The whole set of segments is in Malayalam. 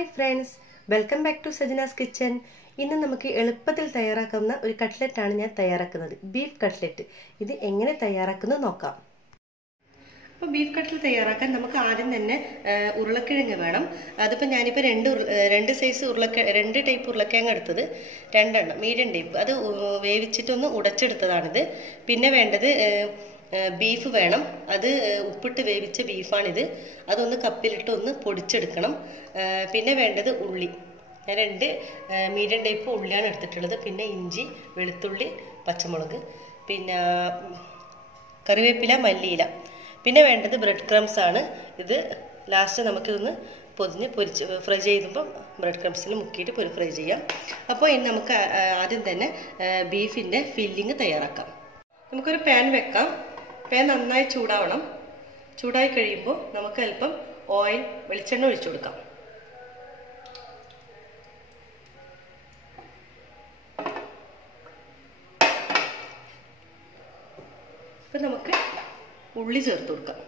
Hi friends, welcome back to Sajana's Kitchen. ഇന്ന് നമുക്ക് എളുപ്പത്തിൽ തയ്യാറാക്കാവുന്ന ഒരു കട്ട്ലറ്റ് ആണ് ഞാൻ തയ്യാറാക്കുന്നത്. Beef cutlet. ഇത് എങ്ങനെ തയ്യാറാക്കുന്നത് നോക്കാം. അപ്പോൾ ബീഫ് കട്ട്ലറ്റ് തയ്യാറാക്കാൻ നമുക്ക് ആദ്യം തന്നെ ഉരുളക്കിഴങ്ങ് വേണം. അതിപ്പോൾ ഞാനിപ്പോൾ രണ്ട് സൈസ് രണ്ട് ടൈപ്പ് ഉരുളക്കിഴങ്ങ് എടുത്തത്, രണ്ടെണ്ണം മീഡിയം ടൈപ്പ്. അത് വേവിച്ചിട്ടൊന്ന് ഉടച്ചെടുത്തതാണിത്. പിന്നെ വേണ്ടത് ബീഫ് വേണം. അത് ഉപ്പിട്ട് വേവിച്ച ബീഫാണിത്. അതൊന്ന് കപ്പിലിട്ട് ഒന്ന് പൊടിച്ചെടുക്കണം. പിന്നെ വേണ്ടത് ഉള്ളി. ഞാൻ രണ്ട് മീഡിയം ടൈപ്പ് ഉള്ളിയാണ് എടുത്തിട്ടുള്ളത്. പിന്നെ ഇഞ്ചി, വെളുത്തുള്ളി, പച്ചമുളക്, പിന്നെ കറിവേപ്പില, മല്ലിയില. പിന്നെ വേണ്ടത് ബ്രെഡ് ക്രംസ് ആണ്. ഇത് ലാസ്റ്റ് നമുക്കിതൊന്ന് പൊരിച്ച് ഫ്രൈ ചെയ്യുമ്പോൾ ബ്രെഡ് ക്രംസിൽ മുക്കിയിട്ട് ഫ്രൈ ചെയ്യാം. അപ്പോൾ ഇനി നമുക്ക് ആദ്യം തന്നെ ബീഫിൻ്റെ ഫില്ലിങ് തയ്യാറാക്കാം. നമുക്കൊരു പാൻ വെക്കാം. പാൻ നന്നായി ചൂടാവണം. ചൂടായി കഴിയുമ്പോൾ നമുക്ക് അല്പം വെളിച്ചെണ്ണ ഒഴിച്ചു കൊടുക്കാം. ഇപ്പം നമുക്ക് ഉള്ളി ചേർത്ത് കൊടുക്കാം.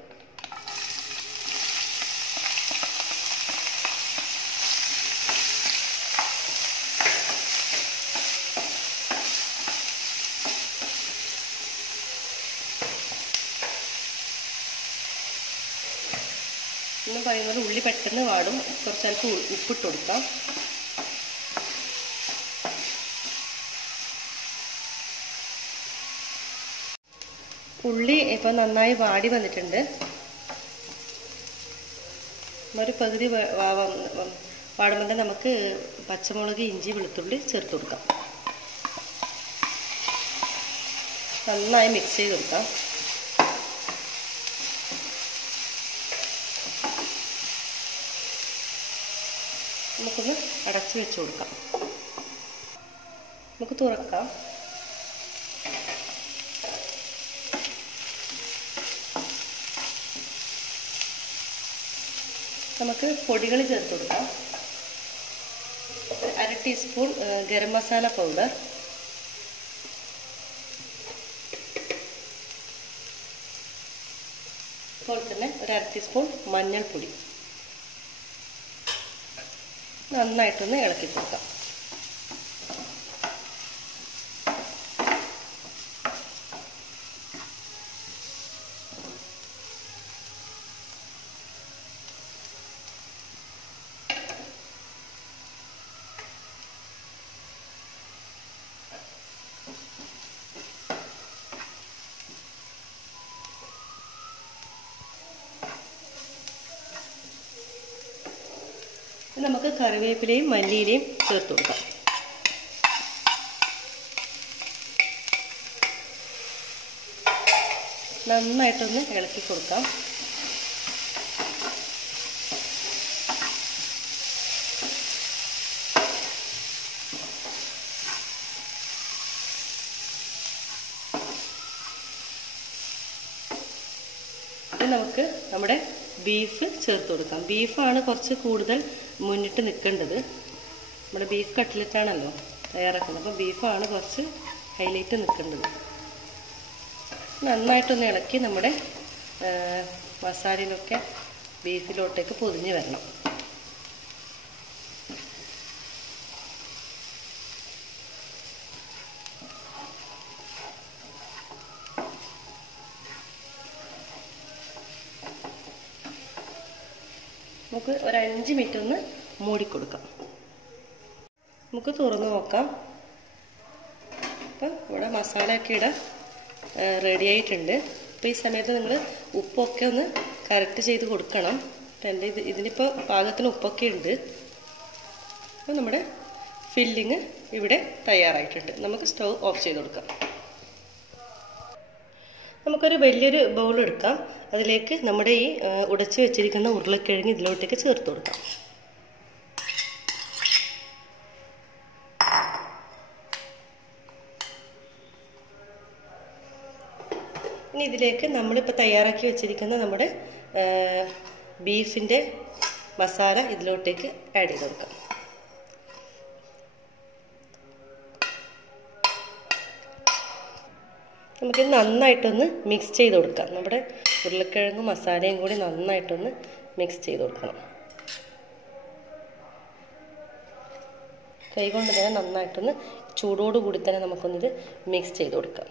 എന്ന് പറയുന്നത് ഉള്ളി പെട്ടെന്ന് വാടും. കുറച്ചൽപ്പം ഉപ്പിട്ട് കൊടുക്കാം. ഉള്ളി ഇപ്പം നന്നായി വാടി വന്നിട്ടുണ്ട്. ഒരു പകുതി വാടുമ്പോൾ തന്നെ നമുക്ക് പച്ചമുളക്, ഇഞ്ചി, വെളുത്തുള്ളി ചേർത്ത് കൊടുക്കാം. നന്നായി മിക്സ് ചെയ്ത് കൊടുക്കാം. നമുക്കൊന്ന് അടച്ചു വെച്ച് കൊടുക്കാം. നമുക്ക് തുറക്കാം. നമുക്ക് പൊടികൾ ചേർത്ത് കൊടുക്കാം. 1/2 ടീസ്പൂൺ ഗരം മസാല പൗഡർ, അതുപോലെ തന്നെ 1/2 ടീസ്പൂൺ മഞ്ഞൾപ്പൊടി. നന്നായിട്ടൊന്ന് ഇളക്കി കൊടുക്കാം. നമുക്ക് കറിവേപ്പിലയും മല്ലിയിലയും ചേർത്ത് കൊടുക്കാം. നന്നായിട്ടൊന്ന് ഇളക്കി കൊടുക്കാം. ഇനി നമുക്ക് നമ്മുടെ ബീഫ് ചേർത്ത് കൊടുക്കാം. ബീഫാണ് കുറച്ച് കൂടുതൽ മുന്നിട്ട് നിൽക്കേണ്ടത്. നമ്മുടെ ബീഫ് കട്ട്ലറ്റാണല്ലോ തയ്യാറാക്കുന്നത്. അപ്പോൾ ബീഫാണ് കുറച്ച് ഹൈലൈറ്റ് നിൽക്കേണ്ടത്. നന്നായിട്ടൊന്ന് ഇളക്കി നമ്മുടെ മസാലയിലൊക്കെ ബീഫിലോട്ടേക്ക് പൊതിഞ്ഞ് വരണം. നമുക്ക് ഒരു 5 മിനിറ്റ് ഒന്ന് മൂടിക്കൊടുക്കാം. നമുക്ക് തുറന്ന് നോക്കാം. അപ്പം ഇവിടെ മസാലയൊക്കെ ഇടാൻ റെഡി ആയിട്ടുണ്ട്. അപ്പോൾ ഈ സമയത്ത് നിങ്ങൾ ഉപ്പൊക്കെ ഒന്ന് കറക്റ്റ് ചെയ്ത് കൊടുക്കണം. അപ്പം എൻ്റെ ഇതിനിപ്പോൾ പാകത്തിന് ഉപ്പൊക്കെ ഉണ്ട്. അപ്പോൾ നമ്മുടെ ഫില്ലിങ് ഇവിടെ തയ്യാറായിട്ടുണ്ട്. നമുക്ക് സ്റ്റൗ ഓഫ് ചെയ്ത് കൊടുക്കാം. നമുക്കൊരു വലിയൊരു ബൗൾ എടുക്കാം. അതിലേക്ക് നമ്മുടെ ഈ ഉടച്ച് വെച്ചിരിക്കുന്ന ഉരുളക്കിഴങ്ങ് ഇതിലോട്ടേക്ക് ചേർത്ത് കൊടുക്കാം. ഇനി ഇതിലേക്ക് നമ്മളിപ്പോൾ തയ്യാറാക്കി വെച്ചിരിക്കുന്ന നമ്മുടെ ബീഫിൻ്റെ മസാല ഇതിലോട്ടേക്ക് ആഡ് ചെയ്ത് കൊടുക്കാം. നമുക്ക് നന്നായിട്ടൊന്ന് മിക്സ് ചെയ്ത് കൊടുക്കാം. നമ്മുടെ ഉരുളക്കിഴങ്ങും മസാലയും കൂടി നന്നായിട്ടൊന്ന് മിക്സ് ചെയ്ത് കൊടുക്കണം. കൈകൊണ്ട് തന്നെ നന്നായിട്ടൊന്ന് ചൂടോടുകൂടി തന്നെ നമുക്കൊന്നിത് മിക്സ് ചെയ്ത് കൊടുക്കാം.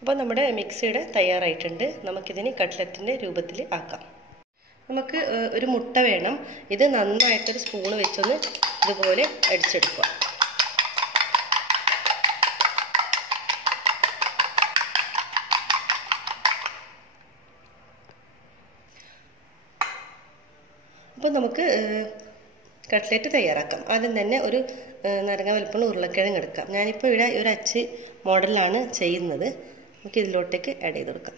അപ്പോൾ നമ്മുടെ മിക്സിയുടെ തയ്യാറായിട്ടുണ്ട്. നമുക്കിതിന് കട്ട്ലറ്റിൻ്റെ രൂപത്തിൽ ആക്കാം. നമുക്ക് ഒരു മുട്ട വേണം. ഇത് നന്നായിട്ടൊരു സ്പൂണ് വെച്ചൊന്ന് ഇതുപോലെ അടിച്ചെടുക്കുക. അപ്പോൾ നമുക്ക് കട്ട്ലറ്റ് തയ്യാറാക്കാം. ആദ്യം തന്നെ ഒരു നാരങ്ങ വലിപ്പമുള്ള ഉരുളക്കിഴങ്ങ് എടുക്കാം. ഞാനിപ്പോൾ ഇവിടെ ഒരു അച്ച് മോഡലാണ് ചെയ്യുന്നത്. നമുക്ക് ഇതിലോട്ടേക്ക് ആഡ് ചെയ്ത് കൊടുക്കാം.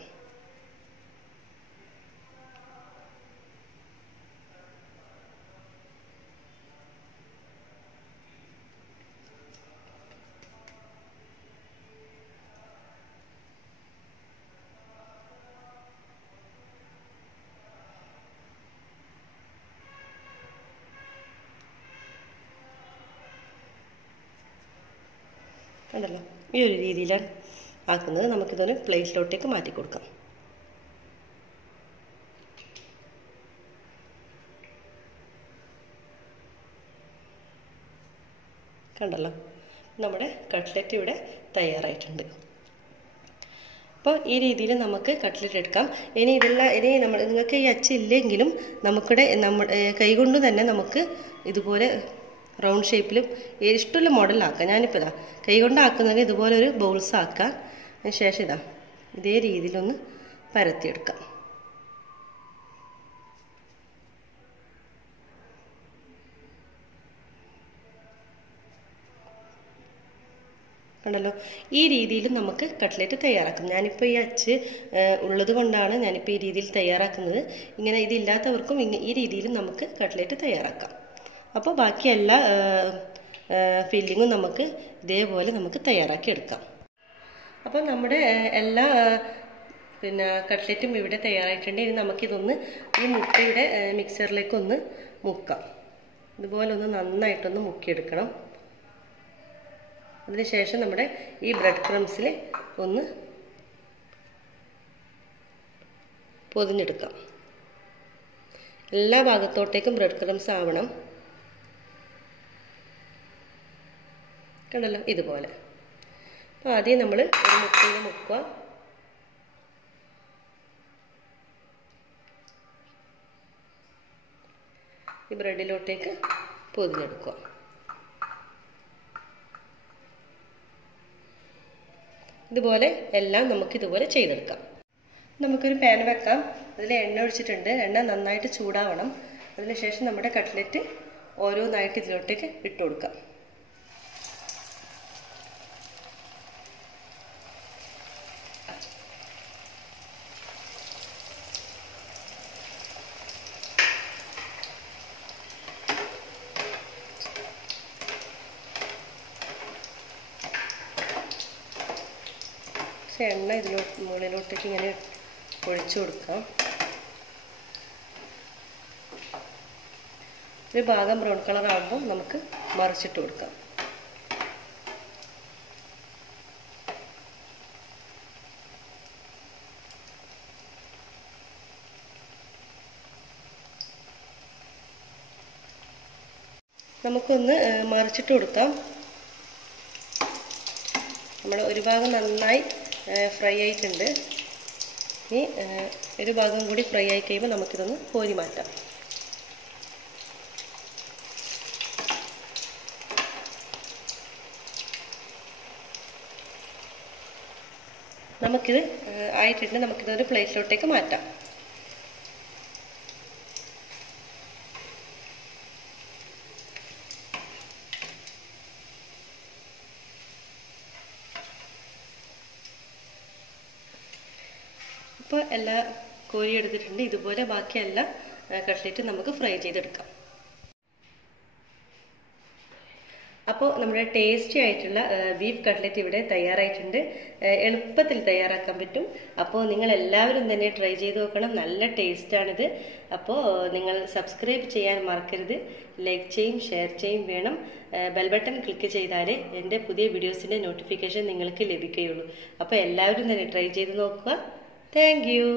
കണ്ടല്ലോ, ഈ ഒരു രീതിയിലാണ് ആക്കുന്നത്. നമുക്കിതൊരു പ്ലേറ്റിലോട്ടേക്ക് മാറ്റി കൊടുക്കാം. കണ്ടല്ലോ, നമ്മുടെ കട്ട്ലറ്റ് ഇവിടെ തയ്യാറായിട്ടുണ്ട്. അപ്പോൾ ഈ രീതിയിൽ നമുക്ക് കട്ട്ലറ്റ് എടുക്കാം. ഇനി നിങ്ങൾക്ക് ഈ അച്ചില്ലെങ്കിലും കൈകൊണ്ട് തന്നെ നമുക്ക് ഇതുപോലെ റൗണ്ട് ഷേപ്പിലും ഇഷ്ടമുള്ള മോഡലാക്കാം. ഞാനിപ്പോൾ ഇതാ കൈകൊണ്ട് ആക്കുന്നത് ഇതുപോലെ ഒരു ബൗൾസ് ആക്കാം. അതിന് ശേഷം ഇതേ രീതിയിലൊന്ന് പരത്തിയെടുക്കാം. കണ്ടല്ലോ, ഈ രീതിയിൽ നമുക്ക് കട്ട്ലറ്റ് തയ്യാറാക്കാം. ഞാനിപ്പോൾ ഈ അച്ച് ഉള്ളത് കൊണ്ടാണ് ഞാനിപ്പോൾ ഈ രീതിയിൽ തയ്യാറാക്കുന്നത്. ഇങ്ങനെ ഇതില്ലാത്തവർക്കും ഈ രീതിയിൽ നമുക്ക് കട്ട്ലറ്റ് തയ്യാറാക്കാം. അപ്പോൾ ബാക്കി എല്ലാ ഫില്ലിങ്ങും നമുക്ക് ഇതേപോലെ നമുക്ക് തയ്യാറാക്കി എടുക്കാം. അപ്പോൾ നമ്മുടെ എല്ലാ കട്ട്ലറ്റും ഇവിടെ തയ്യാറായിട്ടുണ്ട്. ഇനി നമുക്കിതൊന്ന് ഈ മുട്ടയുടെ മിക്സറിലേക്കൊന്ന് മുക്കാം. ഇതുപോലെ ഒന്ന് നന്നായിട്ടൊന്ന് മുക്കിയെടുക്കണം. അതിനുശേഷം നമ്മുടെ ഈ ബ്രെഡ് ക്രംസിൽ ഒന്ന് പൊതിഞ്ഞെടുക്കാം. എല്ലാ ഭാഗത്തോട്ടേക്കും ബ്രെഡ് ക്രംസ് ആവണം. കണ്ടല്ലോ, ഇതുപോലെ. അപ്പോൾ ആദ്യം നമ്മൾ ഒരു മുട്ടയിൽ മുക്കുക. ഈ ബ്രെഡിലോട്ടേക്ക് പൊതിഞ്ഞെടുക്കുക. ഇതുപോലെ എല്ലാം നമുക്കിതുപോലെ ചെയ്തെടുക്കാം. നമുക്കൊരു പാൻ വെക്കാം. അതിൽ എണ്ണ ഒഴിച്ചിട്ടുണ്ട്. എണ്ണ നന്നായിട്ട് ചൂടാവണം. അതിനുശേഷം നമ്മുടെ കട്ട്ലറ്റ് ഓരോന്നായിട്ട് ഇതിലോട്ടേക്ക് ഇട്ട് കൊടുക്കാം. എണ്ണ മുകളിലോട്ടേക്ക് ഇങ്ങനെ ഒഴിച്ചു കൊടുക്കാം. ഒരു ഭാഗം ബ്രൗൺ കളർ ആകുമ്പോൾ നമുക്ക് മറിച്ചിട്ട് കൊടുക്കാം. നമുക്കൊന്ന് മറിച്ചിട്ട് കൊടുക്കാം. നമ്മുടെ ഒരു ഭാഗം നന്നായി ഫ്രൈ ആയിട്ടുണ്ട്. ഇനി ഒരു ഭാഗം കൂടി ഫ്രൈ ആയി കഴിയുമ്പോൾ നമുക്കിതൊന്ന് കോരി മാറ്റാം. നമുക്കിത് ആയിട്ടുണ്ട്. നമുക്കിതൊരു പ്ലേറ്റിലോട്ടേക്ക് മാറ്റാം. ഇപ്പോൾ എല്ലാം കോരി എടുത്തിട്ടുണ്ട്. ഇതുപോലെ ബാക്കി എല്ലാ കട്ട്ലറ്റും നമുക്ക് ഫ്രൈ ചെയ്തെടുക്കാം. അപ്പോൾ നമ്മുടെ ടേസ്റ്റി ആയിട്ടുള്ള ബീഫ് കട്ട്ലറ്റ് ഇവിടെ തയ്യാറായിട്ടുണ്ട്. എളുപ്പത്തിൽ തയ്യാറാക്കാൻ പറ്റും. അപ്പോൾ നിങ്ങൾ എല്ലാവരും തന്നെ ട്രൈ ചെയ്ത് നോക്കണം. നല്ല ടേസ്റ്റാണിത്. അപ്പോൾ നിങ്ങൾ സബ്സ്ക്രൈബ് ചെയ്യാൻ മറക്കരുത്. ലൈക്ക് ചെയ്യും, ഷെയർ ചെയ്യും വേണം. ബെൽ ബട്ടൺ ക്ലിക്ക് ചെയ്താലേ എൻ്റെ പുതിയ വീഡിയോസിൻ്റെ നോട്ടിഫിക്കേഷൻ നിങ്ങൾക്ക് ലഭിക്കുകയുള്ളൂ. അപ്പോൾ എല്ലാവരും തന്നെ ട്രൈ ചെയ്ത് നോക്കുക. Thank you.